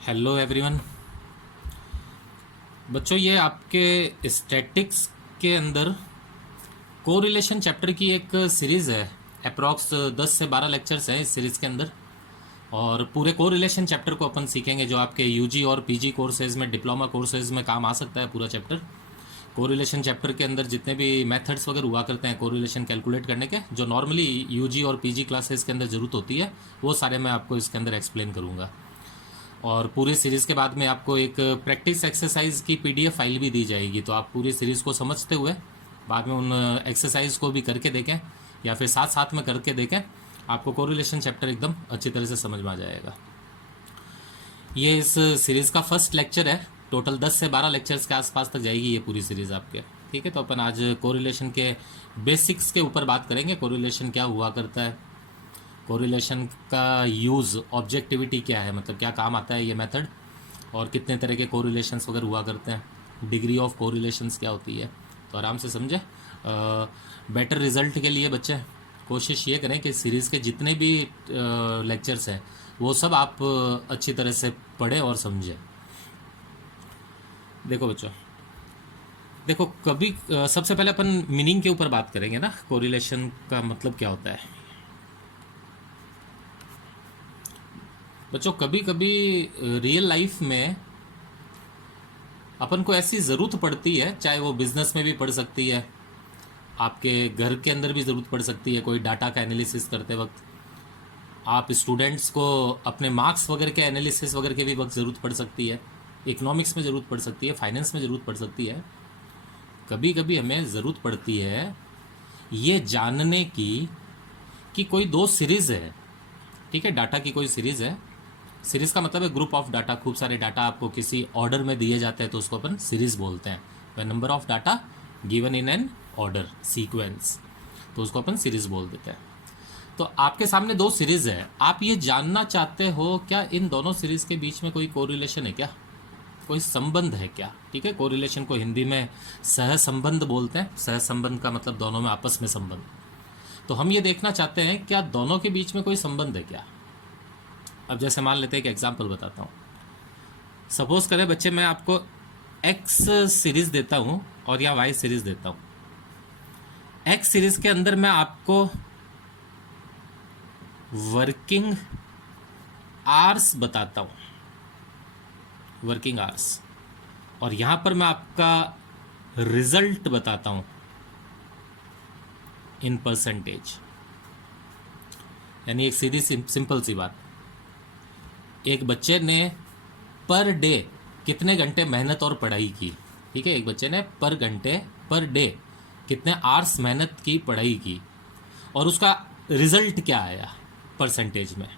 Hello everyone. बच्चों, ये आपके स्टैटिक्स के अंदर कोरिलेशन चैप्टर की एक सीरीज़ है। अप्रॉक्स 10 से 12 लेक्चर्स हैं इस सीरीज़ के अंदर। और पूरे कोरिलेशन चैप्टर को अपन सीखेंगे, जो आपके यूजी और पीजी कोर्सेज में, डिप्लोमा कोर्सेज में काम आ सकता है पूरा चैप्टर। कोरिलेशन चैप्टर के अंदर जितने भी मेथड्स वगैरह हुआ करते हैं कोरिलेशन कैलकुलेट करने के, जो नॉर्मली यूजी और पीजी क्लासेस के अंदर ज़रूरत होती है, वो सारे मैं आपको इसके अंदर एक्सप्लेन करूँगा। और पूरी सीरीज़ के बाद में आपको एक प्रैक्टिस एक्सरसाइज की पीडीएफ फाइल भी दी जाएगी, तो आप पूरी सीरीज़ को समझते हुए बाद में उन एक्सरसाइज को भी करके देखें या फिर साथ साथ में करके देखें। आपको कोरिलेशन चैप्टर एकदम अच्छी तरह से समझ में आ जाएगा। ये इस सीरीज़ का फर्स्ट लेक्चर है। टोटल 10 से 12 लेक्चर्स के आसपास तक जाएगी ये पूरी सीरीज़ आपके। ठीक है, तो अपन आज कोरिलेशन के बेसिक्स के ऊपर बात करेंगे। कोरिलेशन क्या हुआ करता है, कोरिलेशन का यूज़, ऑब्जेक्टिविटी क्या है, मतलब क्या काम आता है ये मेथड, और कितने तरह के कोरिलेशंस वगैरह हुआ करते हैं, डिग्री ऑफ कोरिलेशंस क्या होती है। तो आराम से समझे। बेटर रिजल्ट के लिए बच्चे कोशिश ये करें कि सीरीज़ के जितने भी लेक्चर्स हैं वो सब आप अच्छी तरह से पढ़ें और समझें। देखो बच्चों, देखो कभी सबसे पहले अपन मीनिंग के ऊपर बात करेंगे ना, कोरिलेशन का मतलब क्या होता है। बच्चों, कभी कभी रियल लाइफ में अपन को ऐसी ज़रूरत पड़ती है, चाहे वो बिजनेस में भी पड़ सकती है, आपके घर के अंदर भी ज़रूरत पड़ सकती है, कोई डाटा का एनालिसिस करते वक्त, आप स्टूडेंट्स को अपने मार्क्स वगैरह के एनालिसिस वगैरह के भी वक्त ज़रूरत पड़ सकती है, इकोनॉमिक्स में ज़रूरत पड़ सकती है, फाइनेंस में ज़रूरत पड़ सकती है। कभी कभी हमें ज़रूरत पड़ती है ये जानने की कि कोई दो सीरीज़ है। ठीक है, डाटा की कोई सीरीज़ है। सीरीज़ का मतलब है ग्रुप ऑफ डाटा, खूब सारे डाटा आपको किसी ऑर्डर में दिए जाते हैं तो उसको अपन सीरीज़ बोलते हैं। व number of data given in an order sequence, तो उसको अपन सीरीज़ बोल देते हैं। तो आपके सामने दो सीरीज़ है, आप ये जानना चाहते हो क्या इन दोनों सीरीज़ के बीच में कोई कोरिलेशन है क्या, कोई संबंध है क्या। ठीक है, कोरिलेशन को हिंदी में सहसंबंध बोलते हैं। सहसंबंध का मतलब दोनों में आपस में संबंध। तो हम ये देखना चाहते हैं क्या दोनों के बीच में कोई संबंध है क्या। अब जैसे मान लेते हैं, एक एग्जांपल बताता हूँ। सपोज करें बच्चे, मैं आपको एक्स सीरीज़ देता हूँ और या वाई सीरीज़ देता हूँ। एक्स सीरीज़ के अंदर मैं आपको वर्किंग आवर्स बताता हूँ, वर्किंग आवर्स, और यहाँ पर मैं आपका रिजल्ट बताता हूँ इन परसेंटेज। यानी एक सीधी सिंपल सी बात, एक बच्चे ने पर डे कितने घंटे मेहनत और पढ़ाई की। ठीक है, एक बच्चे ने पर डे कितने आवर्स मेहनत की, पढ़ाई की, और उसका रिजल्ट क्या आया परसेंटेज में।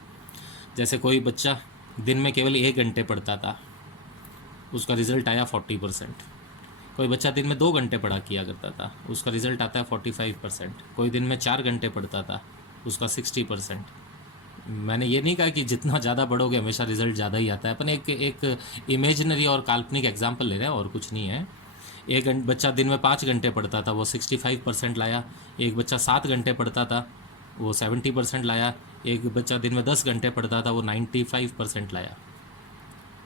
जैसे कोई बच्चा दिन में केवल 1 घंटे पढ़ता था, उसका रिजल्ट आया 40%। कोई बच्चा दिन में 2 घंटे पढ़ा किया करता था, उसका रिजल्ट आता है 45%। कोई दिन में 4 घंटे पढ़ता था, उसका 60%। मैंने ये नहीं कहा कि जितना ज़्यादा पढ़ोगे हमेशा रिजल्ट ज़्यादा ही आता है। अपन एक इमेजिनरी और काल्पनिक एग्जाम्पल ले रहे हैं और कुछ नहीं है। एक बच्चा दिन में 5 घंटे पढ़ता था, वो 65% लाया। एक बच्चा 7 घंटे पढ़ता था, वो 70% लाया। एक बच्चा दिन में 10 घंटे पढ़ता था, वो 95% लाया।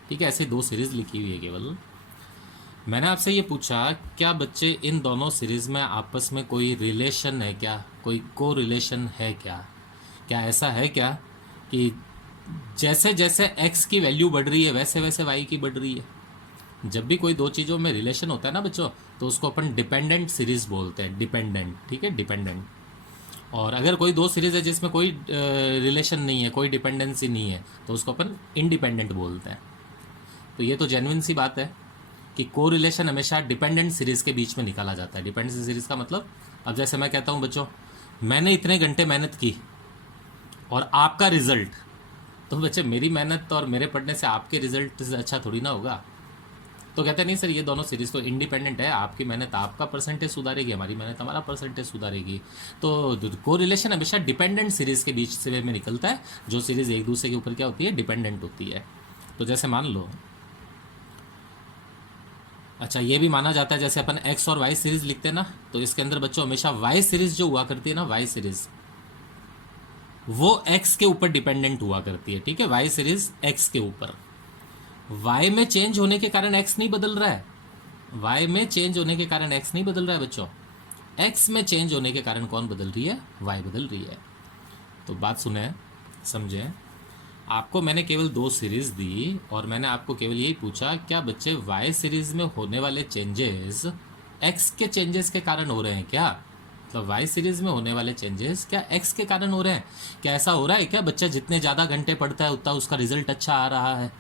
ठीक है, ऐसे दो सीरीज़ लिखी हुई है केवल। मैंने आपसे ये पूछा क्या बच्चे इन दोनों सीरीज़ में आपस में कोई रिलेशन है क्या, कोई को रिलेशन है क्या। क्या ऐसा है क्या कि जैसे जैसे x की वैल्यू बढ़ रही है वैसे वैसे y की बढ़ रही है। जब भी कोई दो चीज़ों में रिलेशन होता है ना बच्चों, तो उसको अपन डिपेंडेंट सीरीज़ बोलते हैं, डिपेंडेंट। ठीक है, डिपेंडेंट। और अगर कोई दो सीरीज़ है जिसमें कोई रिलेशन नहीं है, कोई डिपेंडेंसी नहीं है, तो उसको अपन इंडिपेंडेंट बोलते हैं। तो ये तो जेन्युइन सी बात है कि को रिलेशन हमेशा डिपेंडेंट सीरीज़ के बीच में निकाला जाता है। डिपेंडेंट सीरीज़ का मतलब, अब जैसे मैं कहता हूँ बच्चों, मैंने इतने घंटे मेहनत की और आपका रिजल्ट, तो बच्चे मेरी मेहनत और मेरे पढ़ने से आपके रिजल्ट से अच्छा थोड़ी ना होगा। तो कहते नहीं सर, ये दोनों सीरीज़ तो इंडिपेंडेंट है, आपकी मेहनत आपका परसेंटेज सुधारेगी, हमारी मेहनत हमारा परसेंटेज सुधारेगी। तो को रिलेशन हमेशा डिपेंडेंट सीरीज़ के बीच से में निकलता है, जो सीरीज़ एक दूसरे के ऊपर क्या होती है, डिपेंडेंट होती है। तो जैसे मान लो, अच्छा ये भी माना जाता है जैसे अपन एक्स और वाई सीरीज़ लिखते हैं ना, तो इसके अंदर बच्चों हमेशा वाई सीरीज़ जो हुआ करती है ना, वाई सीरीज़ वो x के ऊपर डिपेंडेंट हुआ करती है। ठीक है, y सीरीज x के ऊपर। वाई में चेंज होने के कारण एक्स नहीं बदल रहा है, वाई में चेंज होने के कारण एक्स नहीं बदल रहा है बच्चों, एक्स में चेंज होने के कारण कौन बदल रही है, वाई बदल रही है। तो बात सुने, समझें, आपको मैंने केवल 2 सीरीज दी और मैंने आपको केवल यही पूछा क्या बच्चे वाई सीरीज में होने वाले चेंजेस एक्स के चेंजेस के कारण हो रहे हैं क्या, मतलब वाई सीरीज में होने वाले चेंजेस क्या एक्स के कारण हो रहे हैं, क्या ऐसा हो रहा है क्या बच्चा जितने ज़्यादा घंटे पढ़ता है उतना उसका रिजल्ट अच्छा आ रहा है।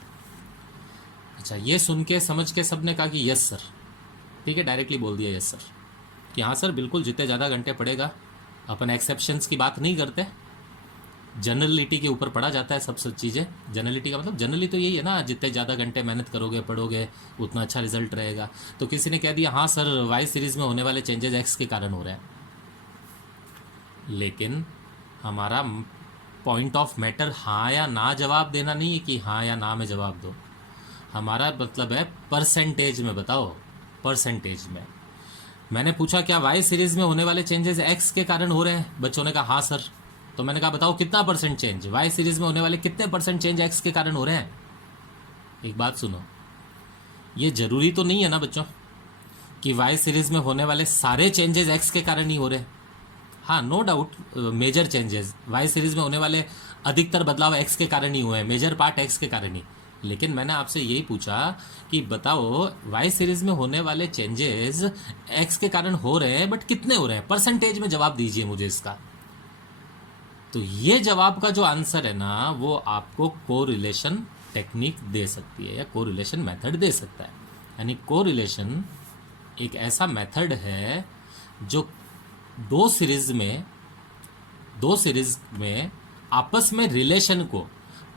अच्छा, ये सुन के समझ के सबने कहा कि यस सर, ठीक है, डायरेक्टली बोल दिया यस सर कि हाँ सर बिल्कुल जितने ज़्यादा घंटे पढ़ेगा, अपन एक्सेप्शंस की बात नहीं करते, जनरलिटी के ऊपर पढ़ा जाता है सब चीज़ें। जनरलिटी का मतलब जनरली तो यही है ना, जितने ज़्यादा घंटे मेहनत करोगे पढ़ोगे उतना अच्छा रिजल्ट रहेगा। तो किसी ने कह दिया हाँ सर वाई सीरीज़ में होने वाले चेंजेस एक्स के कारण हो रहे हैं, लेकिन हमारा पॉइंट ऑफ मैटर हाँ या ना जवाब देना नहीं है कि हाँ या ना में जवाब दो, हमारा मतलब है परसेंटेज में बताओ, परसेंटेज में। मैंने पूछा क्या वाई सीरीज़ में होने वाले चेंजेस एक्स के कारण हो रहे हैं, बच्चों ने कहा हाँ सर, तो मैंने कहा बताओ कितना परसेंट चेंज, वाई सीरीज में होने वाले कितने परसेंट चेंज एक्स के कारण हो रहे हैं। एक बात सुनो, ये जरूरी तो नहीं है ना बच्चों कि वाई सीरीज में होने वाले सारे चेंजेस एक्स के कारण ही हो रहे हैं। हाँ no doubt major changes Y series में होने वाले अधिकतर बदलाव एक्स के कारण ही हुए हैं, मेजर पार्ट एक्स के कारण ही। लेकिन मैंने आपसे यही पूछा कि बताओ वाई सीरीज में होने वाले चेंजेस एक्स के कारण हो रहे हैं बट कितने हो रहे हैं, परसेंटेज में जवाब दीजिए मुझे इसका। तो ये जवाब का जो आंसर है ना वो आपको कोरिलेशन टेक्निक दे सकती है या कोरिलेशन मेथड दे सकता है। यानी कोरिलेशन एक ऐसा मेथड है जो दो सीरीज में आपस में रिलेशन को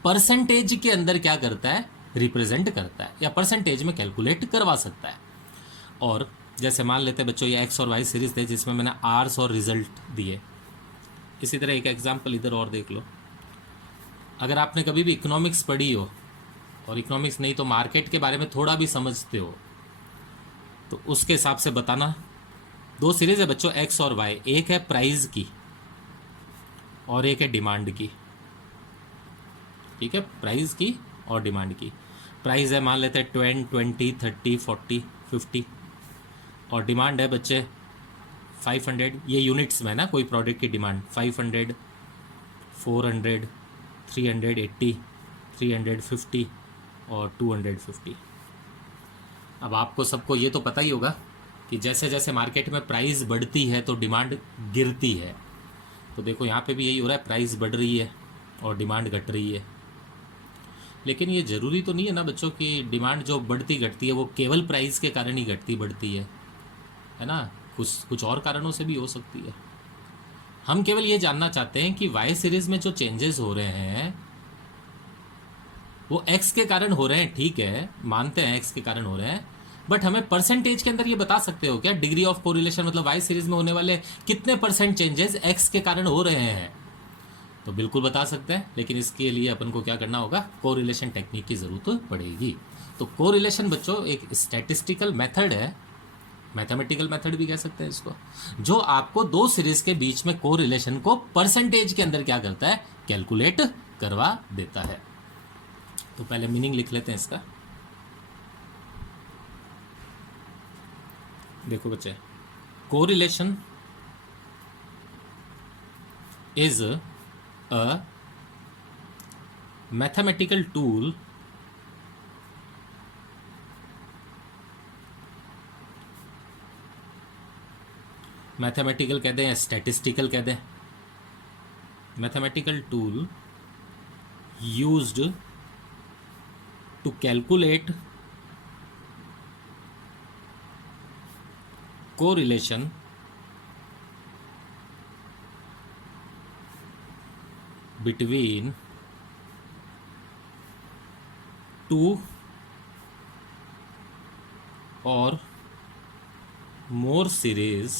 परसेंटेज के अंदर क्या करता है, रिप्रेजेंट करता है या परसेंटेज में कैलकुलेट करवा सकता है। और जैसे मान लेते हैं बच्चों ये एक्स और वाई सीरीज थे जिसमें मैंने आर्स और रिजल्ट दिए, इसी तरह एक एग्जाम्पल इधर और देख लो। अगर आपने कभी भी इकोनॉमिक्स पढ़ी हो और इकोनॉमिक्स नहीं तो मार्केट के बारे में थोड़ा भी समझते हो तो उसके हिसाब से बताना। 2 सीरीज है बच्चों एक्स और वाई, एक है प्राइस की और एक है डिमांड की, ठीक है, प्राइस की और डिमांड की। प्राइस है मान लेते हैं 10, 20, 30, 40, 50 और डिमांड है बच्चे 500, ये यूनिट्स में ना कोई प्रोडक्ट की डिमांड 500, 400, 380, 350 और 250। अब आपको सबको ये तो पता ही होगा कि जैसे जैसे मार्केट में प्राइस बढ़ती है तो डिमांड गिरती है। तो देखो यहाँ पे भी यही हो रहा है, प्राइस बढ़ रही है और डिमांड घट रही है। लेकिन ये ज़रूरी तो नहीं है ना बच्चों कि डिमांड जो बढ़ती घटती है वो केवल प्राइस के कारण ही घटती बढ़ती है ना, कुछ और कारणों से भी हो सकती है। हम केवल ये जानना चाहते हैं कि वाई सीरीज में जो चेंजेस हो रहे हैं वो एक्स के कारण हो रहे हैं, ठीक है, मानते हैं एक्स के कारण हो रहे हैं, बट हमें परसेंटेज के अंदर ये बता सकते हो क्या डिग्री ऑफ कोरिलेशन, मतलब वाई सीरीज में होने वाले कितने परसेंट चेंजेस एक्स के कारण हो रहे हैं। तो बिल्कुल बता सकते हैं, लेकिन इसके लिए अपन को क्या करना होगा, कोरिलेशन टेक्निक की ज़रूरत पड़ेगी। तो कोरिलेशन बच्चों एक स्टैटिस्टिकल मेथड है, मैथमेटिकल मेथड भी कह सकते हैं इसको, जो आपको 2 सीरीज के बीच में कोरिलेशन को परसेंटेज के अंदर क्या करता है, कैलकुलेट करवा देता है। तो पहले मीनिंग लिख लेते हैं इसका। देखो बच्चे, correlation is a mathematical tool mathematical कहते हैं, स्टैटिस्टिकल कहते हैं, mathematical tool used to calculate correlation between 2 or more series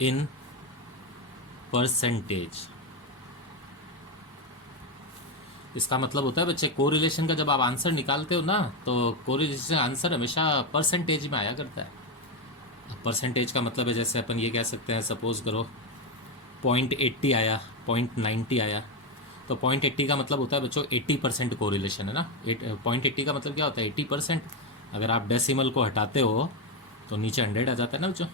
in percentage. इसका मतलब होता है बच्चे कोरिलेशन का जब आप आंसर निकालते हो ना तो कोरिलेशन आंसर हमेशा परसेंटेज में आया करता है। परसेंटेज का मतलब है जैसे अपन ये कह सकते हैं, सपोज करो 0.80 आया, 0.90 आया, तो 0.80 का मतलब होता है बच्चों 80% कोरिलेशन है ना। 0.80 का मतलब क्या होता है 80%। अगर आप डेसिमल को हटाते हो तो नीचे 100 आ जाता है ना बच्चों।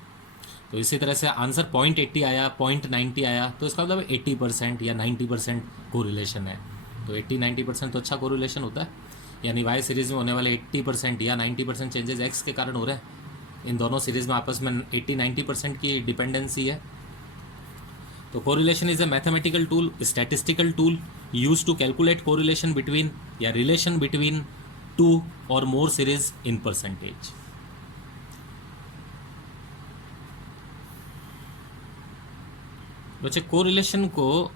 तो इसी तरह से आंसर 0.80 आया, 0.90 आया, तो इसका मतलब 80% या 90% कोरिलेशन है। तो 80-90% तो अच्छा कोरिलेशन होता है। यानी वाई सीरीज़ में होने वाले 80% या 90% चेंजेस एक्स के कारण हो रहे हैं। इन दोनों सीरीज़ में आपस में 80-90% की डिपेंडेंसी है। तो correlation is a mathematical tool, statistical tool use to calculate correlation between या रिलेशन बिटवीन टू और मोर सीरीज इन परसेंटेज। बच्चे कोरिलेशन को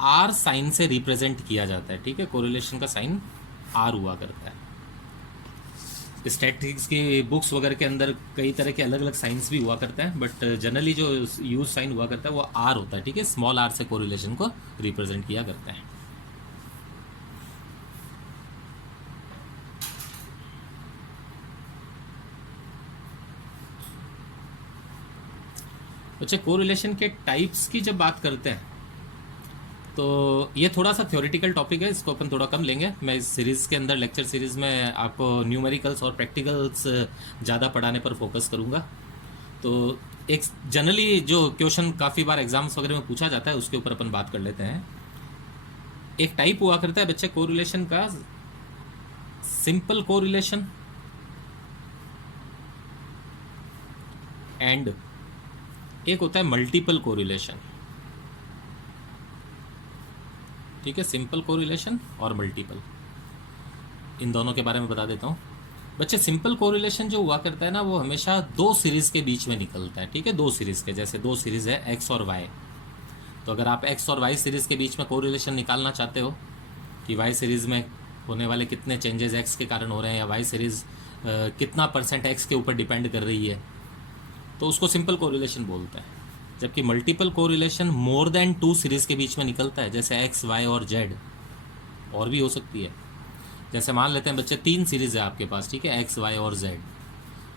आर साइन से रिप्रेजेंट किया जाता है, ठीक है। कोरिलेशन का साइन आर हुआ करता है। स्टैटिस्टिक्स की बुक्स वगैरह के अंदर कई तरह के अलग अलग साइंस भी हुआ करता है, बट जनरली जो यूज साइन हुआ करता है वो आर होता है, ठीक है। स्मॉल आर से कोरिलेशन को रिप्रेजेंट किया करता है। अच्छा, कोरिलेशन के टाइप्स की जब बात करते हैं तो ये थोड़ा सा थ्योरेटिकल टॉपिक है, इसको अपन थोड़ा कम लेंगे। मैं इस सीरीज़ के अंदर लेक्चर सीरीज़ में आपको न्यूमेरिकल्स और प्रैक्टिकल्स ज़्यादा पढ़ाने पर फोकस करूँगा। तो एक जनरली जो क्वेश्चन काफ़ी बार एग्जाम्स वगैरह में पूछा जाता है उसके ऊपर अपन बात कर लेते हैं। एक टाइप हुआ करता है बच्चे कोरिलेशन का, सिंपल कोरिलेशन एंड एक होता है मल्टीपल कोरिलेशन, ठीक है। सिंपल कोरिलेशन और मल्टीपल, इन दोनों के बारे में बता देता हूँ बच्चे। सिंपल कोरिलेशन जो हुआ करता है ना वो हमेशा दो सीरीज़ के बीच में निकलता है, ठीक है। दो सीरीज़ के, जैसे दो सीरीज़ है एक्स और वाई, तो अगर आप एक्स और वाई सीरीज़ के बीच में कोरिलेशन निकालना चाहते हो कि वाई सीरीज़ में होने वाले कितने चेंजेस एक्स के कारण हो रहे हैं या वाई सीरीज़ कितना % एक्स के ऊपर डिपेंड कर रही है, तो उसको सिंपल कोरिलेशन बोलते हैं। जबकि multiple correlation more than 2 series के बीच में निकलता है, जैसे एक्स, वाई और जेड, और भी हो सकती है। जैसे मान लेते हैं बच्चे 3 सीरीज़ है आपके पास, ठीक है, एक्स, वाई और जेड,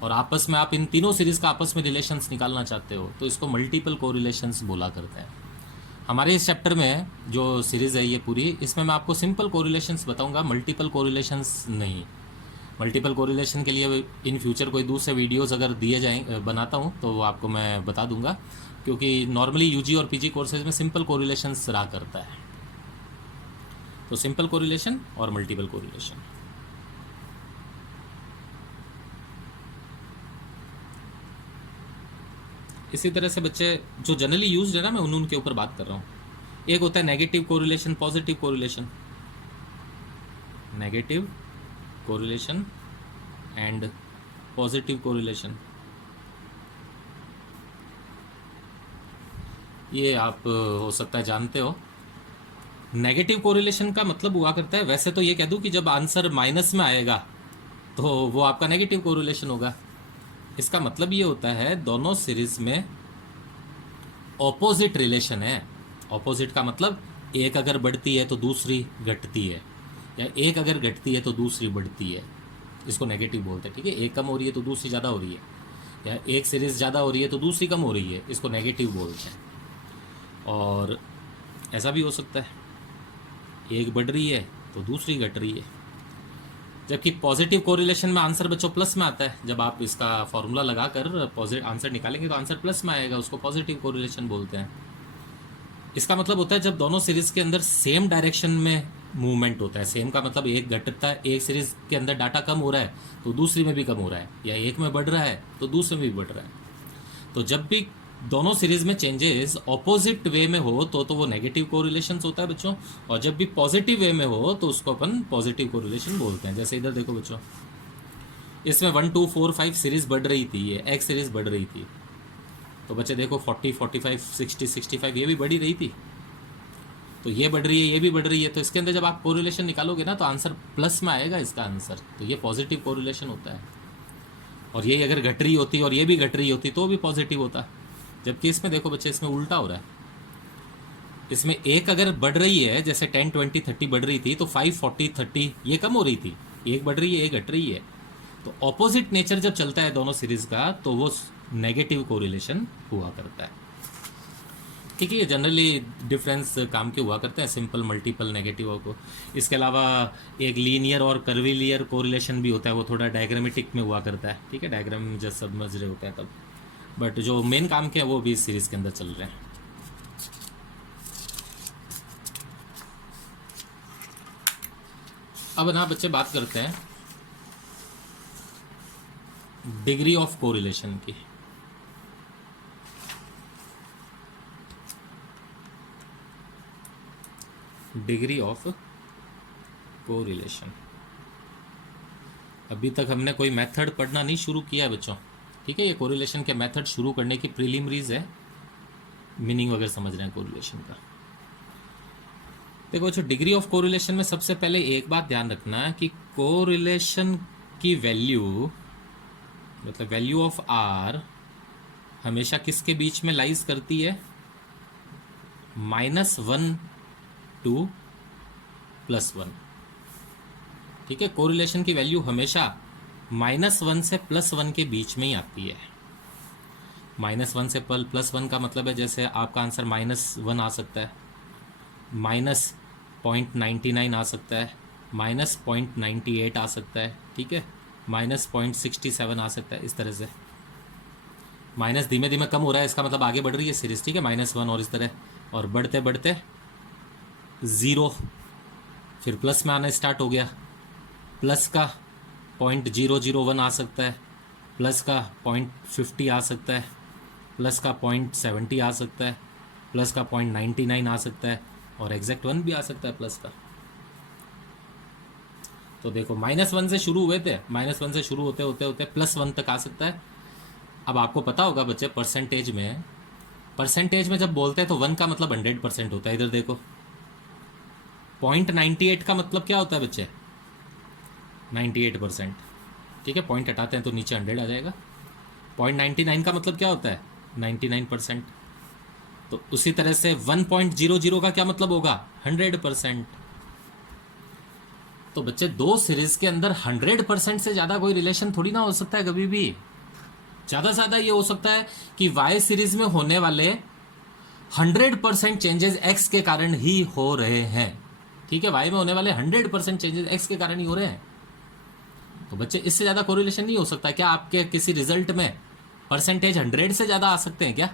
और आपस में आप इन तीनों सीरीज़ का आपस में रिलेशंस निकालना चाहते हो, तो इसको मल्टीपल कोरिलेशंस बोला करता है। हमारे इस चैप्टर में जो सीरीज़ है ये पूरी, इसमें मैं आपको सिंपल कोरिलेशंस बताऊंगा, मल्टीपल कोरिलेशंस नहीं। मल्टीपल कोरिलेशन के लिए इन फ्यूचर कोई दूसरे वीडियोस अगर दिए जाएँ बनाता हूँ तो वो आपको मैं बता दूंगा, क्योंकि नॉर्मली यूजी और पीजी कोर्सेज में सिंपल कोरिलेशंस रहा करता है। तो सिंपल कोरिलेशन और मल्टीपल कोरिलेशन। इसी तरह से बच्चे जो जनरली यूज्ड है ना, मैं उनके ऊपर बात कर रहा हूँ। एक होता है negative correlation, positive correlation, negative correlation and positive correlation. ये आप हो सकता है जानते हो। नेगेटिव कोरिलेशन का मतलब हुआ करता है, वैसे तो ये कह दूं कि जब आंसर माइनस में आएगा तो वो आपका नेगेटिव कोरिलेशन होगा। इसका मतलब ये होता है दोनों सीरीज में ऑपोजिट रिलेशन है। ऑपोजिट का मतलब एक अगर बढ़ती है तो दूसरी घटती है, या एक अगर घटती है तो दूसरी बढ़ती है, इसको नेगेटिव बोलते हैं, ठीक है। एक कम हो रही है तो दूसरी ज़्यादा हो रही है, या एक सीरीज़ ज़्यादा हो रही है तो दूसरी कम हो रही है, इसको नेगेटिव बोलते हैं। और ऐसा भी हो सकता है एक बढ़ रही है तो दूसरी घट रही है। जबकि पॉजिटिव कोरिलेशन में आंसर बच्चों प्लस में आता है। जब आप इसका फॉर्मूला लगाकर पॉजिटिव आंसर निकालेंगे तो आंसर प्लस में आएगा, उसको पॉजिटिव कोरिलेशन बोलते हैं। इसका मतलब होता है जब दोनों सीरीज़ के अंदर सेम डायरेक्शन में मूवमेंट होता है। सेम का मतलब एक घटता है, एक सीरीज़ के अंदर डाटा कम हो रहा है तो दूसरी में भी कम हो रहा है, या एक में बढ़ रहा है तो दूसरे में भी बढ़ रहा है। तो जब भी दोनों सीरीज में चेंजेस ऑपोजिट वे में हो तो वो नेगेटिव कोरिलेशन होता है बच्चों, और जब भी पॉजिटिव वे में हो तो उसको अपन पॉजिटिव कोरिलेशन बोलते हैं। जैसे इधर देखो बच्चों, इसमें 1 2 4 5 सीरीज बढ़ रही थी, ये एक्स सीरीज बढ़ रही थी, तो बच्चे देखो 40 45 60 65 ये भी बढ़ी रही थी, तो ये बढ़ रही है ये भी बढ़ रही है। तो इसके अंदर जब आप कोरिलेशन निकालोगे ना तो आंसर प्लस में आएगा इसका आंसर, तो ये पॉजिटिव कोरिलेशन होता है। और ये अगर घट रही होती और ये भी घट रही होती तो भी पॉजिटिव होता। जबकि इसमें देखो बच्चे, इसमें उल्टा हो रहा है। इसमें एक अगर बढ़ रही है, जैसे 10 20 30 बढ़ रही थी, तो 5 40 30 ये कम हो रही थी, एक बढ़ रही है एक घट रही है। तो ऑपोजिट नेचर जब चलता है दोनों सीरीज का तो वो नेगेटिव कोरिलेशन हुआ करता है। ठीक है, ये जनरली डिफरेंस काम के हुआ करते हैं, सिंपल, मल्टीपल, नेगेटिव को। इसके अलावा एक लीनियर और कर्विलियर कोरिलेशन भी होता है, वो थोड़ा डायग्रामेटिक में हुआ करता है। ठीक है, डायग्राम जब समझ रहे होते हैं तब, बट जो मेन काम के हैं वो भी इस सीरीज़ के अंदर चल रहे हैं। अब ना बच्चे बात करते हैं डिग्री ऑफ कोरिलेशन की। डिग्री ऑफ कोरिलेशन, अभी तक हमने कोई मेथड पढ़ना नहीं शुरू किया है बच्चों। ठीक है, ये कोरिलेशन के मेथड शुरू करने की प्रीलिमिनरीज है, मीनिंग वगैरह समझ रहे हैं कोरिलेशन का। देखो, जो डिग्री ऑफ कोरिलेशन में सबसे पहले एक बात ध्यान रखना है कि कोरिलेशन की वैल्यू, मतलब वैल्यू ऑफ आर, हमेशा किसके बीच में लाइज करती है? -1 टू +1। ठीक है, कोरिलेशन की वैल्यू हमेशा -1 से +1 के बीच में ही आती है। -1 से +1 का मतलब है, जैसे आपका आंसर -1 आ सकता है, -0.99 आ सकता है, -0.98 आ सकता है। ठीक है, -0.67 आ सकता है, इस तरह से। माइनस धीमे धीमे कम हो रहा है, इसका मतलब आगे बढ़ रही है सीरीज। ठीक है, -1 और इस तरह, और बढ़ते बढ़ते 0, फिर प्लस में आना स्टार्ट हो गया। प्लस का 0.001 आ सकता है, प्लस का 0.50 आ सकता है, प्लस का 0.70 आ सकता है, प्लस का 0.99 आ सकता है, और एग्जैक्ट 1 भी आ सकता है प्लस का। तो देखो, -1 से शुरू हुए थे, -1 से शुरू होते होते होते +1 तक आ सकता है। अब आपको पता होगा बच्चे, परसेंटेज में जब बोलते हैं तो 1 का मतलब 100% होता है। इधर देखो, 0.98 का मतलब क्या होता है बच्चे? 98%। ठीक है, पॉइंट हटाते हैं तो नीचे 100 आ जाएगा। 0.99 का मतलब क्या होता है? 99%। तो उसी तरह से 1.00 का क्या मतलब होगा? 100%। तो बच्चे, दो सीरीज के अंदर 100% से ज़्यादा कोई रिलेशन थोड़ी ना हो सकता है कभी भी। ज़्यादा से ज़्यादा ये हो सकता है कि वाई सीरीज में होने वाले 100% चेंजेस एक्स के कारण ही हो रहे हैं। ठीक है, वाई में होने वाले 100% चेंजेस एक्स के कारण ही हो रहे हैं। तो बच्चे, इससे ज़्यादा कोरिलेशन नहीं हो सकता। क्या आपके किसी रिजल्ट में परसेंटेज 100 से ज़्यादा आ सकते हैं क्या?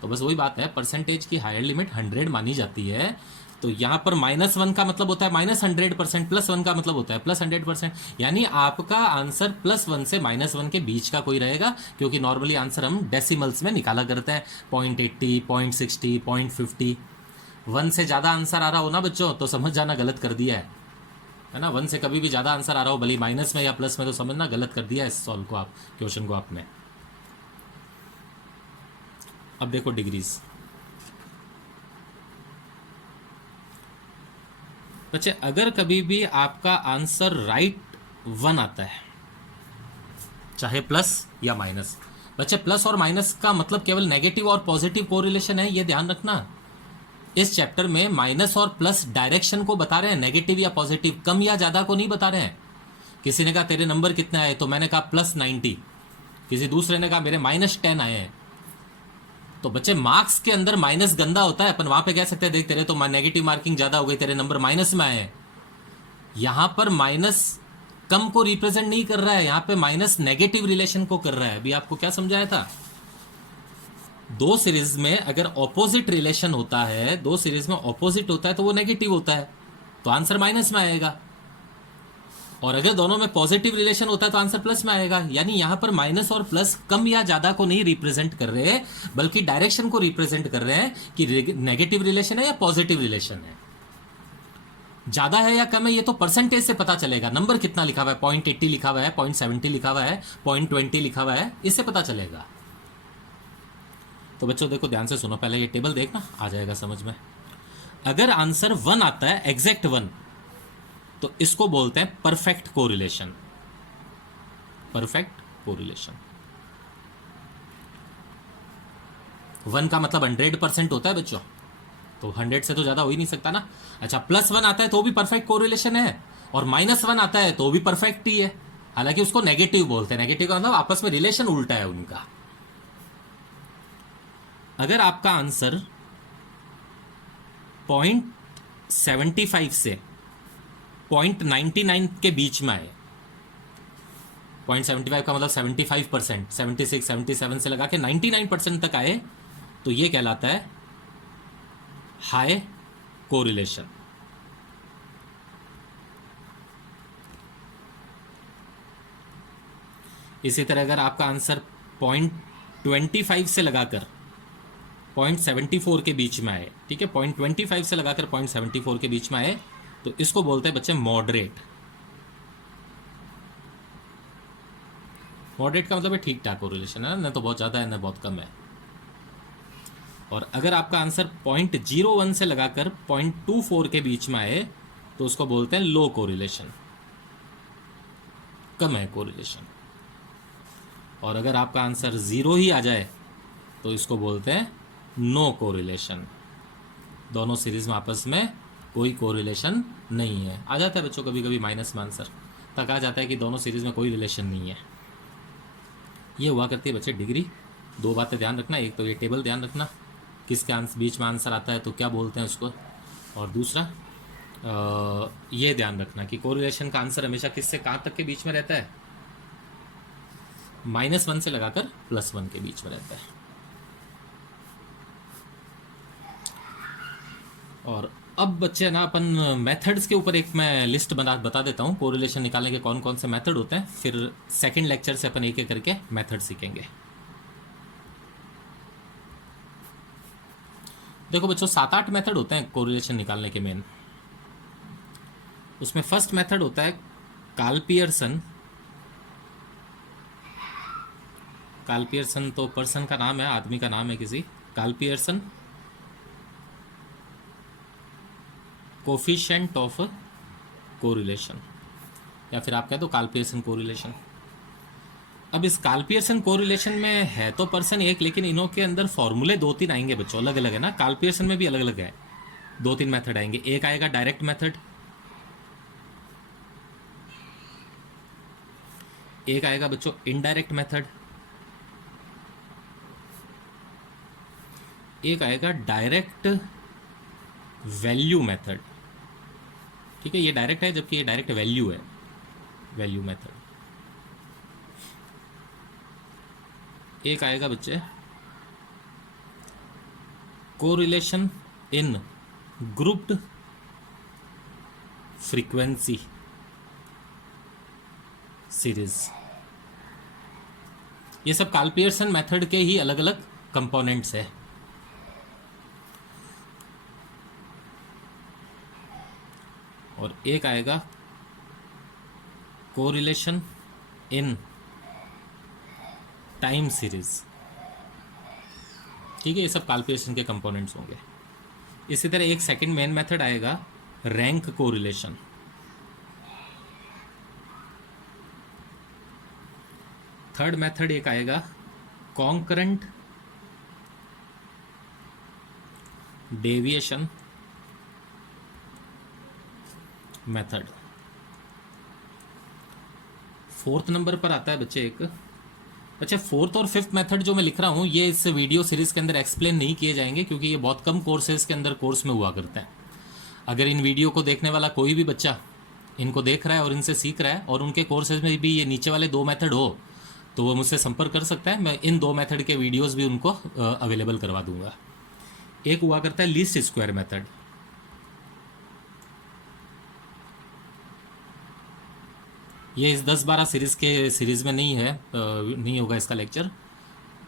तो बस वही बात है, परसेंटेज की हायर लिमिट 100 मानी जाती है। तो यहाँ पर -1 का मतलब होता है -100%, +1 का मतलब होता है +100%। यानी आपका आंसर +1 से -1 के बीच का कोई रहेगा, क्योंकि नॉर्मली आंसर हम डेसिमल्स में निकाला करते हैं, 0.80, 0.60, 0.50। 1 से ज़्यादा आंसर आ रहा हो ना बच्चों, तो समझ जाना गलत कर दिया है ना। 1 से कभी भी ज़्यादा आंसर आ रहा हो, भले माइनस में या प्लस में, तो समझना गलत कर दिया है इस सॉल्व को, आप क्वेश्चन को आपने। अब देखो डिग्रीज। बच्चे, अगर कभी भी आपका आंसर राइट 1 आता है, चाहे प्लस या माइनस, बच्चे प्लस और माइनस का मतलब केवल नेगेटिव और पॉजिटिव कोरिलेशन है, ये ध्यान रखना। इस चैप्टर में माइनस और प्लस डायरेक्शन को बता रहे हैं, नेगेटिव या पॉजिटिव, कम या ज्यादा को नहीं बता रहे हैं। किसी ने कहा तेरे नंबर कितने आए, तो मैंने कहा +90, किसी दूसरे ने कहा मेरे -10 आए हैं। तो बच्चे, मार्क्स के अंदर माइनस गंदा होता है, अपन वहां पे कह सकते हैं देख तेरे तो नेगेटिव मार्किंग ज्यादा हो गई, तेरे नंबर माइनस में आए हैं। यहां पर माइनस कम को रिप्रेजेंट नहीं कर रहा है, यहां पे माइनस नेगेटिव रिलेशन को कर रहा है। अभी आपको क्या समझाया था? दो सीरीज में अगर ऑपोजिट रिलेशन होता है, दो सीरीज में ऑपोजिट होता है, तो वो नेगेटिव होता है, तो आंसर माइनस में आएगा। और अगर दोनों में पॉजिटिव रिलेशन होता है तो आंसर प्लस में आएगा। यानी यहां पर माइनस और प्लस कम या ज्यादा को नहीं रिप्रेजेंट कर रहे, बल्कि डायरेक्शन को रिप्रेजेंट कर रहे हैं कि नेगेटिव रिलेशन है या पॉजिटिव रिलेशन है। ज्यादा है या कम है ये तो परसेंटेज से पता चलेगा। नंबर कितना लिखा हुआ है, 0.80 लिखा हुआ है, 0.70 लिखा हुआ है, 0.20 लिखा हुआ है, इससे पता चलेगा। तो बच्चों देखो, ध्यान से सुनो, पहले ये टेबल देखना, आ जाएगा समझ में। अगर आंसर 1 आता है, एग्जैक्ट 1, तो इसको बोलते हैं परफेक्ट कोरिलेशन। Perfect correlation. 1 का मतलब 100% होता है बच्चों, तो 100 से तो ज्यादा हो ही नहीं सकता ना। अच्छा, +1 आता है तो भी परफेक्ट कोरिलेशन है, और -1 आता है तो भी परफेक्ट ही है। हालांकि उसको नेगेटिव बोलते हैं। नेगेटिव का मतलब आपस में रिलेशन उल्टा है उनका। अगर आपका आंसर 0.75 से 0.99 के बीच में आए, 0.75 का मतलब 75%, 76, 77 से लगा के 99% तक आए, तो ये कहलाता है हाई कोरिलेशन। इसी तरह अगर आपका आंसर 0.25 से लगाकर 0.74 के बीच में आए, ठीक है, 0.25 से लगाकर 0.74 के बीच में आए, तो इसको बोलते हैं बच्चे मॉडरेट। मॉडरेट का मतलब है ठीक ठाक कोरिलेशन है ना तो बहुत ज़्यादा है ना बहुत कम है। और अगर आपका आंसर 0.01 से लगाकर 0.24 के बीच में आए तो उसको बोलते हैं लो कोरिलेशन, कम है कोरिलेशन। और अगर आपका आंसर 0 ही आ जाए तो इसको बोलते हैं नो कोरिलेशन। दोनों सीरीज में आपस में कोई कोरिलेशन नहीं है। आ जाता है बच्चों कभी कभी माइनस में आंसर तक आ जाता है कि दोनों सीरीज में कोई रिलेशन नहीं है। ये हुआ करती है बच्चे डिग्री। दो बातें ध्यान रखना, एक तो ये टेबल ध्यान रखना किसके आंसर बीच में आंसर आता है तो क्या बोलते हैं उसको, और दूसरा ये ध्यान रखना कि कोरिलेशन का आंसर हमेशा किससे कहाँ तक के बीच में रहता है, -1 से लगाकर +1 के बीच में रहता है। और अब बच्चे ना अपन मेथड्स के ऊपर एक मैं लिस्ट बता देता हूँ कोरिलेशन निकालने के कौन कौन से मेथड होते हैं, फिर सेकंड लेक्चर से अपन एक एक करके मेथड सीखेंगे। देखो बच्चों 7-8 मेथड होते हैं कोरिलेशन निकालने के मेन। उसमें फर्स्ट मेथड होता है काल-पियर्सन। काल-पियर्सन तो पर्सन का नाम है, आदमी का नाम है किसी। काल-पियर्सन कोफिशिएंट ऑफ कोरिलेशन, या फिर आप कह दो काल-पियर्सन कोरिलेशन। अब इस काल-पियर्सन कोरिलेशन में है तो पर्सन एक, लेकिन इनों के अंदर फॉर्मूले 2-3 आएंगे बच्चों, अलग अलग है ना। काल-पियर्सन में भी अलग अलग है, 2-3 मेथड आएंगे। एक आएगा डायरेक्ट मेथड, एक आएगा बच्चों इनडायरेक्ट मेथड, एक आएगा डायरेक्ट वैल्यू मेथड। ठीक है, ये डायरेक्ट है जबकि ये डायरेक्ट वैल्यू है, वैल्यू मेथड। एक आएगा बच्चे कोरिलेशन इन ग्रुप्ड फ्रीक्वेंसी सीरीज। ये सब काल-पियर्सन मेथड के ही अलग अलग कंपोनेंट्स है। और एक आएगा कोरिलेशन इन टाइम सीरीज। ठीक है, ये सब काल-पियर्सन के कंपोनेंट्स होंगे। इसी तरह एक सेकंड मेन मेथड आएगा रैंक कोरिलेशन। थर्ड मेथड एक आएगा concurrent deviation method. Fourth number पर आता है बच्चे एक, अच्छा फोर्थ और फिफ्थ मेथड जो मैं लिख रहा हूँ ये इस वीडियो सीरीज के अंदर एक्सप्लेन नहीं किए जाएंगे क्योंकि ये बहुत कम कोर्सेज के अंदर कोर्स में हुआ करता है। अगर इन वीडियो को देखने वाला कोई भी बच्चा इनको देख रहा है और इनसे सीख रहा है और उनके कोर्सेज में भी ये नीचे वाले 2 मेथड हो तो वो मुझसे संपर्क कर सकता है, मैं इन 2 मेथड के वीडियोस भी उनको अवेलेबल करवा दूंगा। एक हुआ करता है लीस्ट स्क्वायर मेथड। ये इस 10-12 सीरीज़ में नहीं है, नहीं होगा इसका लेक्चर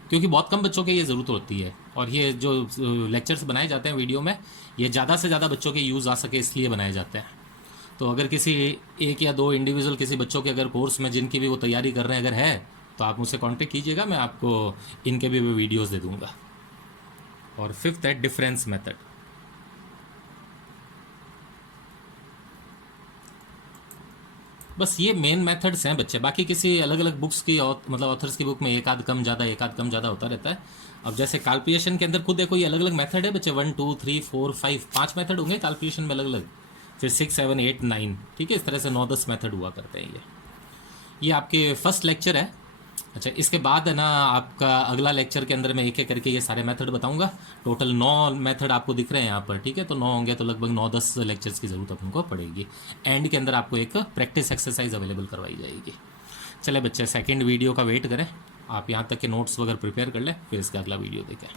क्योंकि बहुत कम बच्चों के ये ज़रूरत होती है। और ये जो लेक्चर्स बनाए जाते हैं वीडियो में ये ज़्यादा से ज़्यादा बच्चों के यूज़ आ सके इसलिए बनाए जाते हैं। तो अगर किसी 1 या 2 इंडिविजुअल किसी बच्चों के अगर कोर्स में जिनकी भी वो तैयारी कर रहे हैं अगर है तो आप मुझसे कांटेक्ट कीजिएगा, मैं आपको इनके भी वीडियोस दे दूंगा। और फिफ्थ है डिफरेंस मेथड। बस ये मेन मेथड्स हैं बच्चे, बाकी किसी अलग अलग बुक्स की मतलब ऑथर्स की बुक में एक आध कम ज़्यादा होता रहता है। अब जैसे काल-पियर्सन के अंदर खुद देखो ये अलग अलग मेथड है बच्चे, 1 2 3 4 5 5 मेथड होंगे काल-पियर्सन में अलग अलग, फिर 6 7 8 9, ठीक है, इस तरह से 9-10 मेथड हुआ करते हैं। ये आपके फर्स्ट लेक्चर है अच्छा, इसके बाद है ना आपका अगला लेक्चर के अंदर मैं एक एक करके ये सारे मेथड बताऊंगा। टोटल 9 मेथड आपको दिख रहे हैं यहाँ पर, ठीक है। तो 9 होंगे तो लगभग 9-10 लेक्चर्स की ज़रूरत अपन को पड़ेगी। एंड के अंदर आपको एक प्रैक्टिस एक्सरसाइज अवेलेबल करवाई जाएगी। चले बच्चे, सेकंड वीडियो का वेट करें, आप यहाँ तक के नोट्स वगैरह प्रिपेयर कर लें, फिर इसका अगला वीडियो देखें।